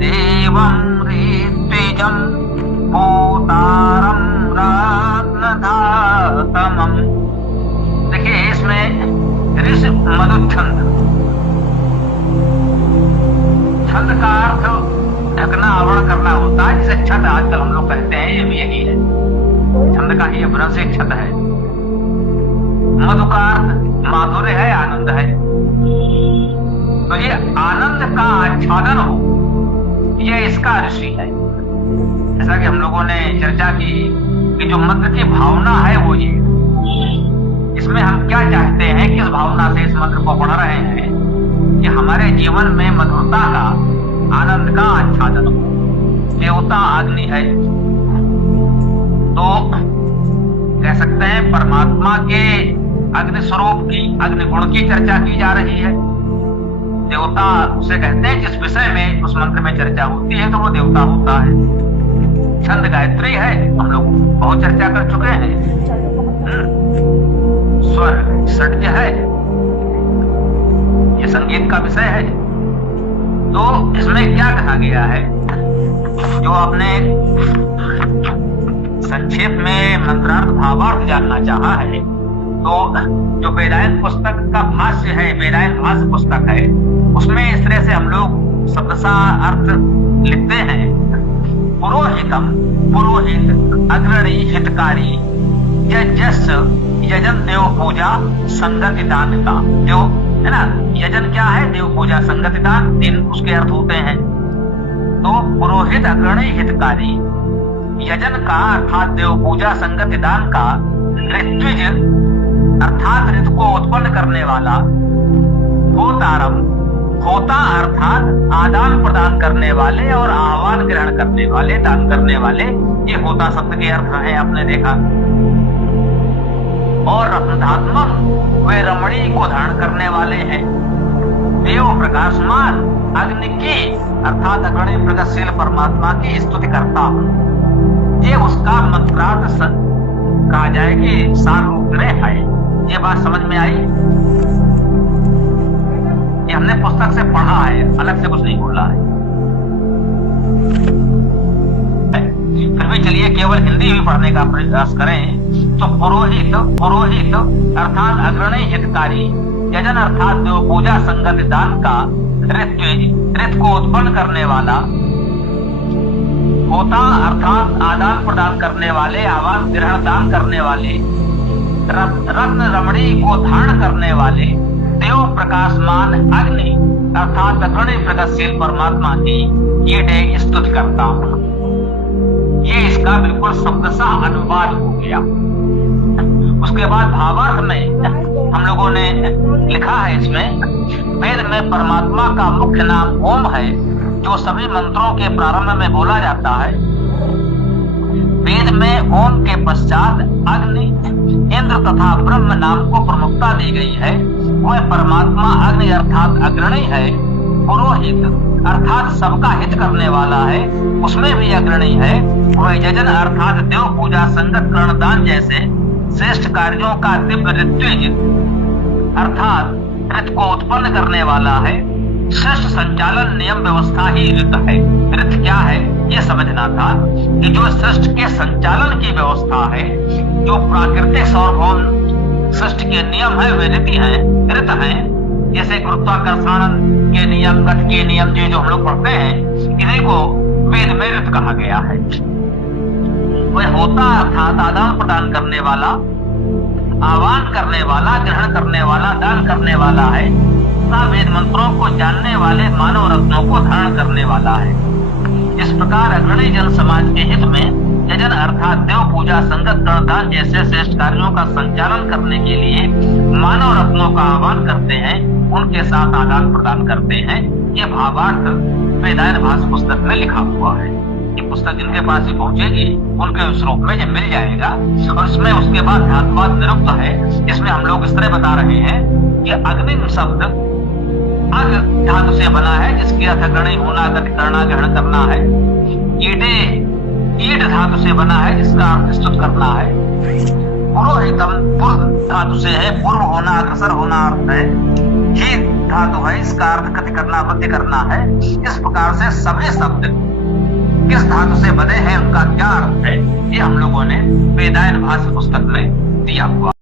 देवं ऋत्विजं भूतारं रत्नधातमम्। देखिए इसमें ऋष मधुच्छंद, छंद का अर्थ ढकना आवरण करना होता है, जिसे छत आजकल हम लोग कहते हैं, ये भी यही है। छंद का ही अपभ्रंश एक छत है। मधु का अर्थ माधुर्य है, आनंद है। तो ये आनंद का आच्छादन हो, ये इसका ऋषि है। जैसा कि हम लोगों ने चर्चा की कि जो मंत्र की भावना है वो ये, इसमें हम क्या चाहते हैं, किस भावना से इस मंत्र को पढ़ रहे हैं कि हमारे जीवन में मधुरता का, आनंद का आच्छादन हो। देवता अग्नि है, तो कह सकते हैं परमात्मा के अग्नि स्वरूप की, अग्नि गुण की चर्चा की जा रही है। देवता उसे कहते हैं जिस विषय में उस मंत्र में चर्चा होती है, तो वो देवता होता है। छंद गायत्री है, हम लोग बहुत चर्चा कर चुके हैं। स्वर षड्ज है, ये संगीत का विषय है। तो इसमें क्या कहा गया है, जो आपने संक्षेप में मंत्रार्थ भावार्थ जानना चाहा है, तो जो वेदायन पुस्तक का भाष्य है, वेदायन भाष्य पुस्तक है, उसमें इस तरह से हम लोग शब्दशः अर्थ लिखते हैं। पुरोहितम, पुरोहित अग्रणी हितकारी, यज्ञस्य यजन देव पूजा संगति दान का। जो है ना, यजन क्या है, देव पूजा संगति दान, दिन उसके अर्थ होते हैं। तो पुरोहित अग्रणी हितकारी, यजन का अर्थात देव पूजा संगति दान का, ऋत्विज अर्थात ऋतु को उत्पन्न करने वाला, होतारम, होता अर्थात आदान प्रदान करने वाले और आह्वान ग्रहण करने वाले, दान करने वाले, ये होता शब्द के अर्थ है, आपने देखा। और रत्नधात्मम, वे रमणी को धारण करने वाले हैं। देव प्रकाशमान, अग्नि की अर्थात अग्रणी प्रगतिशील परमात्मा की स्तुति करता हूं। ये उसका मंत्रार्थ कहा जाए कि सार रूप में है। ये बात समझ में आई? ये हमने पुस्तक से पढ़ा है, अलग से कुछ नहीं बोला है। फिर भी चलिए केवल हिंदी भी पढ़ने का प्रयास करें। तो पुरोहित, पुरोहित अर्थात अग्रणी हितकारी, यजन अर्थात देव पूजा संगति दान का, ऋत्विज ऋत को उत्पन्न करने वाला, होता अर्थात आदान प्रदान करने वाले, आवास ग्रहण दान करने वाले, रत्न रमणी को धारण करने वाले, देव प्रकाशमान अग्नि अर्थात अग्रणी प्रगतिशील परमात्मा की ये स्तुति करता हूं। ये इसका बिल्कुल शब्दशः अनुवाद हो गया। उसके बाद भावार्थ में हम लोगों ने लिखा है, इसमें वेद में परमात्मा का मुख्य नाम ओम है, जो सभी मंत्रों के प्रारंभ में बोला जाता है। वेद में ओम के पश्चात अग्नि, इंद्र तथा ब्रह्म नाम को प्रमुखता दी गई है। वह परमात्मा अग्नि अर्थात अग्रणी है। पुरोहित अर्थात सबका हित करने वाला है, उसमें भी अग्रणी है। वह यजन अर्थात देव पूजा संगत कर्ण दान जैसे श्रेष्ठ कार्यों का दिव्य ऋत्विज अर्थात ऋत को उत्पन्न करने वाला है। श्रेष्ठ संचालन नियम व्यवस्था ही ऋत है। ऋत क्या है ये समझना था कि जो सृष्टि के संचालन की व्यवस्था है, जो प्राकृतिक सार्वभौम सृष्टि के नियम है, वे ऋत हैं। जैसे गुरुत्वाकर्षण के नियम, गति के नियम जो हम लोग पढ़ते हैं, इन्हीं को वेद में ऋत कहा गया है। वह होता अर्थात आदान प्रदान करने वाला, आह्वान करने वाला, ग्रहण करने वाला, दान करने वाला है। वेद मंत्रों को जानने वाले, मानव रत्नों को धारण करने वाला है। इस प्रकार अग्रणी जन समाज के हित में यजन अर्थात देव पूजा संगत दान जैसे श्रेष्ठ कार्यों का संचालन करने के लिए मानव रत्नों का आह्वान करते हैं, उनके साथ आदान प्रदान करते हैं। ये भावार्थ वेदायन भाष्य पुस्तक में लिखा हुआ है। ये पुस्तक जिनके पास ही पहुंचेगी उनके उस रूप में ये मिल जाएगा। और इसमें उसके बाद ध्यानवाद निरुक्त है। इसमें हम लोग इस तरह बता रहे हैं कि अग्निम शब्द अग धातु से बना है, जिसकी अर्थ अग्रणी होना, गति करना, ग्रहण करना है। ईटे ईट धातु से बना है, जिसका अर्थ स्तुत करना है। पुरोहितम पूर्व धातु से है, पूर्व होना, अग्रसर होना अर्थ है। ही धातु है, इसका अर्थ कथि करना, वृद्धि करना है। इस प्रकार से सभी शब्द किस धातु से बने हैं, उनका क्या अर्थ है, ये हम लोगों ने वेदायन भाष्य पुस्तक में दिया हुआ।